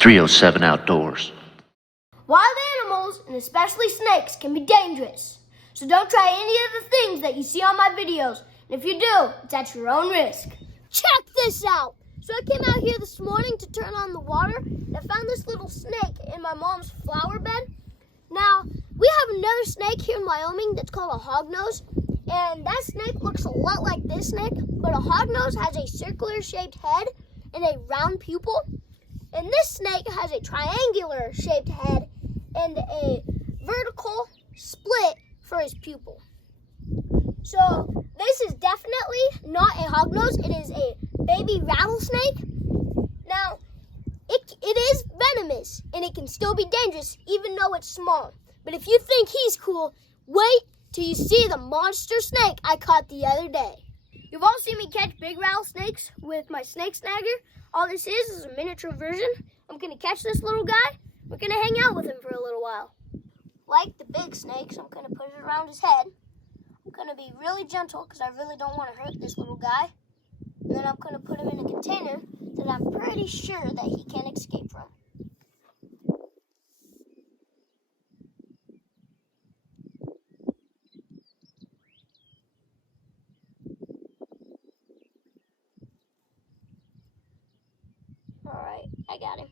307 Outdoors. Wild animals, and especially snakes, can be dangerous. So don't try any of the things that you see on my videos. And if you do, it's at your own risk. Check this out. So I came out here this morning to turn on the water, and I found this little snake in my mom's flower bed. Now, we have another snake here in Wyoming that's called a hognose. And that snake looks a lot like this snake, but a hognose has a circular shaped head and a round pupil. And this snake has a triangular shaped head and a vertical split for his pupil. So this is definitely not a hognose. It is a baby rattlesnake. Now, it is venomous and it can still be dangerous even though it's small. But if you think he's cool, wait till you see the monster snake I caught the other day. You've all seen me catch big rattlesnakes with my snake snagger. All this is a miniature version. I'm going to catch this little guy. We're going to hang out with him for a little while. Like the big snakes, I'm going to put it around his head. I'm going to be really gentle because I really don't want to hurt this little guy. And then I'm going to put him in a container that I'm pretty sure that he can't escape from. Alright, I got him.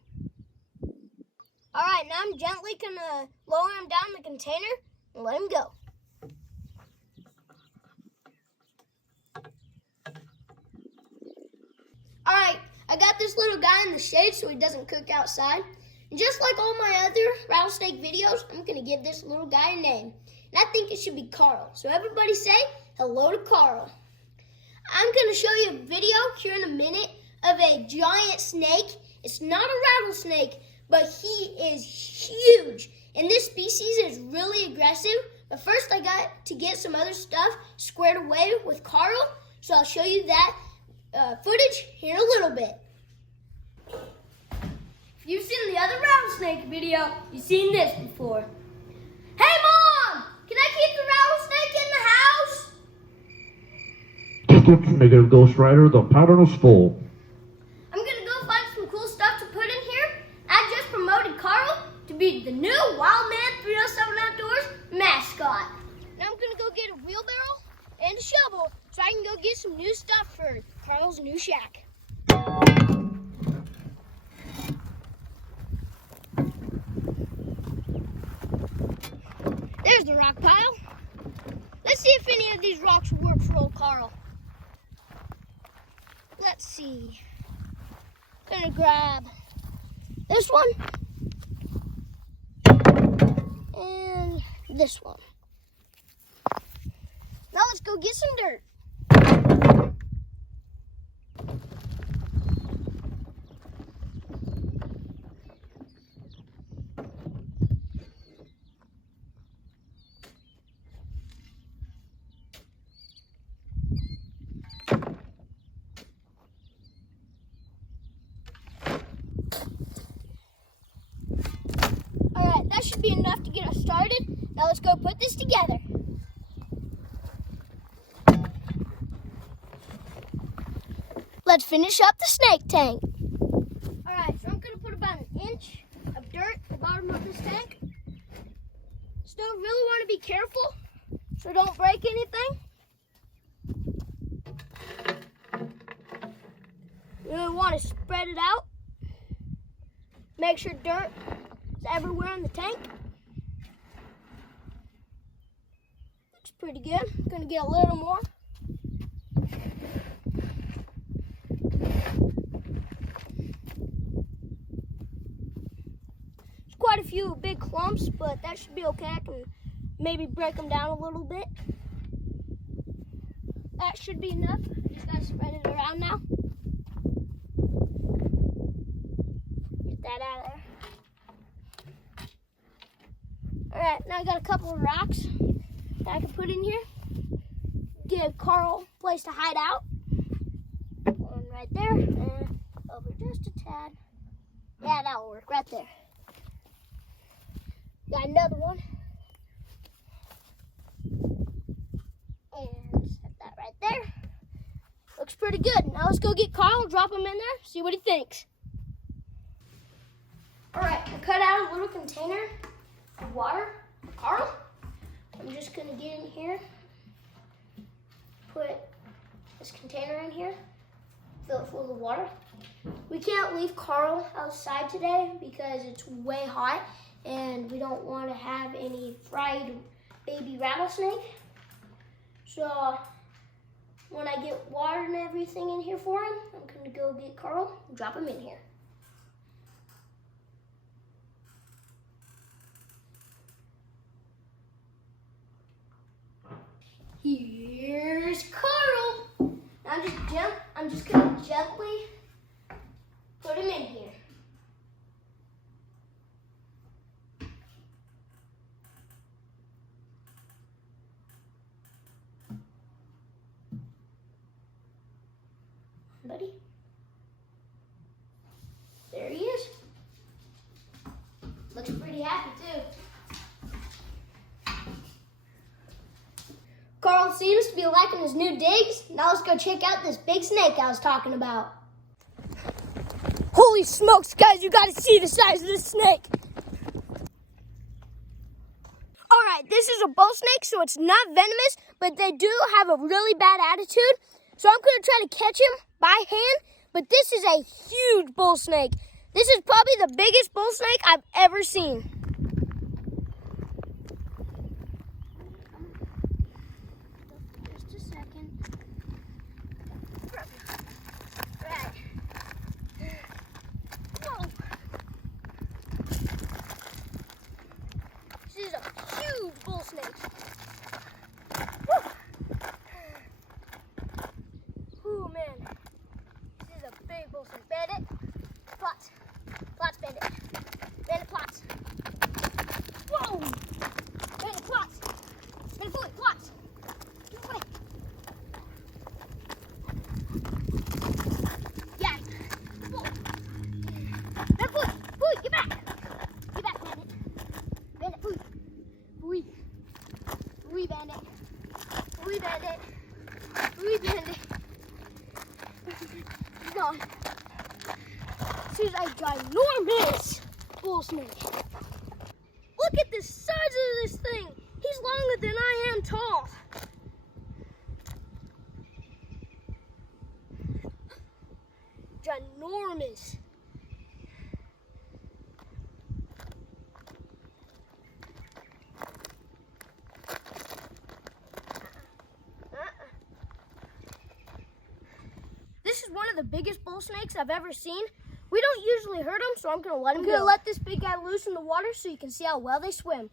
Alright, now I'm gently gonna lower him down in the container and let him go. Alright, I got this little guy in the shade so he doesn't cook outside. And just like all my other rattlesnake videos, I'm gonna give this little guy a name. And I think it should be Carl. So everybody say hello to Carl. I'm gonna show you a video here in a minute of a giant snake. It's not a rattlesnake, but he is huge. And this species is really aggressive. But first I got to get some other stuff squared away with Carl. So I'll show you that footage here in a little bit. If you've seen the other rattlesnake video, you've seen this before. Hey Mom! Can I keep the rattlesnake in the house? Negative Ghost Rider, the pattern is full. I'm gonna go find some cool stuff to put in here. I just promoted Carl to be the new Wildman 307 Outdoors mascot. Now I'm gonna go get a wheelbarrow and a shovel so I can go get some new stuff for Carl's new shack. There's the rock pile. Let's see if any of these rocks will work for old Carl. Let's see. Gonna grab this one and this one. Now let's go get some dirt. That should be enough to get us started. Now let's go put this together. Let's finish up the snake tank. Alright, so I'm going to put about an inch of dirt at the bottom of this tank. Still really want to be careful so don't break anything. You really want to spread it out. Make sure dirt is everywhere in the tank. Looks pretty good. I'm going to get a little more. There's quite a few big clumps, but that should be okay. I can maybe break them down a little bit. That should be enough. Just got to spread it around now. Get that out of there. Alright, now I got a couple of rocks that I can put in here. Give Carl a place to hide out. One right there, and over just a tad. Yeah, that'll work right there. Got another one. And set that right there. Looks pretty good. Now let's go get Carl and drop him in there, see what he thinks. All right, I cut out a little container of water. Carl, I'm just gonna get in here, put this container in here, fill it full of water. We can't leave Carl outside today because it's way hot and we don't want to have any fried baby rattlesnake. So when I get water and everything in here for him, I'm gonna go get Carl and drop him in here. Here's Carl. I'm just gonna gently put him in here. Buddy. There he is. Looks pretty happy too. Carl seems to be liking his new digs. Now let's go check out this big snake I was talking about. Holy smokes, guys, you gotta see the size of this snake. All right, this is a bull snake, so it's not venomous, but they do have a really bad attitude. So I'm gonna try to catch him by hand, but this is a huge bull snake. This is probably the biggest bull snake I've ever seen. This is a huge bull snake. Ooh, man. This is a big bull snake. Bandit, plots. Plots, bandit. Bandit, plots. Whoa! Bandit, plots. Bandit, bullet, plots. Get away. Yeah. Whoa. Bandit, bullet. Bullet, get back. Get back, bandit. Bandit, bullet. Bullet. Bullet, bandit. Bullet, bandit. Bullet, bandit. He's gone. This is a ginormous bull snake. Look at the size of this thing. He's longer than I am tall. Ginormous. This is one of the biggest bull snakes I've ever seen. We don't usually hurt them, so I'm gonna let him go. I'm gonna let this big guy loose in the water so you can see how well they swim.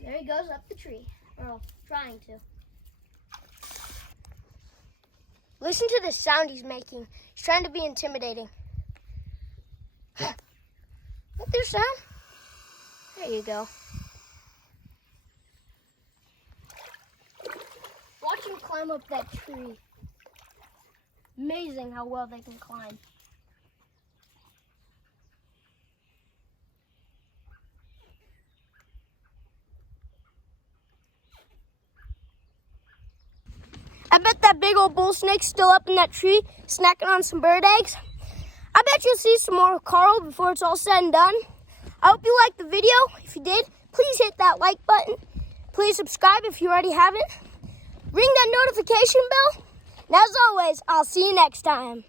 There he goes up the tree, or trying to. Listen to the sound he's making. He's trying to be intimidating. Let there sound. There you go. Watch him climb up that tree. Amazing how well they can climb. I bet that big old bull snake's still up in that tree, snacking on some bird eggs. I bet you'll see some more of Carl before it's all said and done. I hope you liked the video. If you did, please hit that like button. Please subscribe if you already haven't. Ring that notification bell. And as always, I'll see you next time.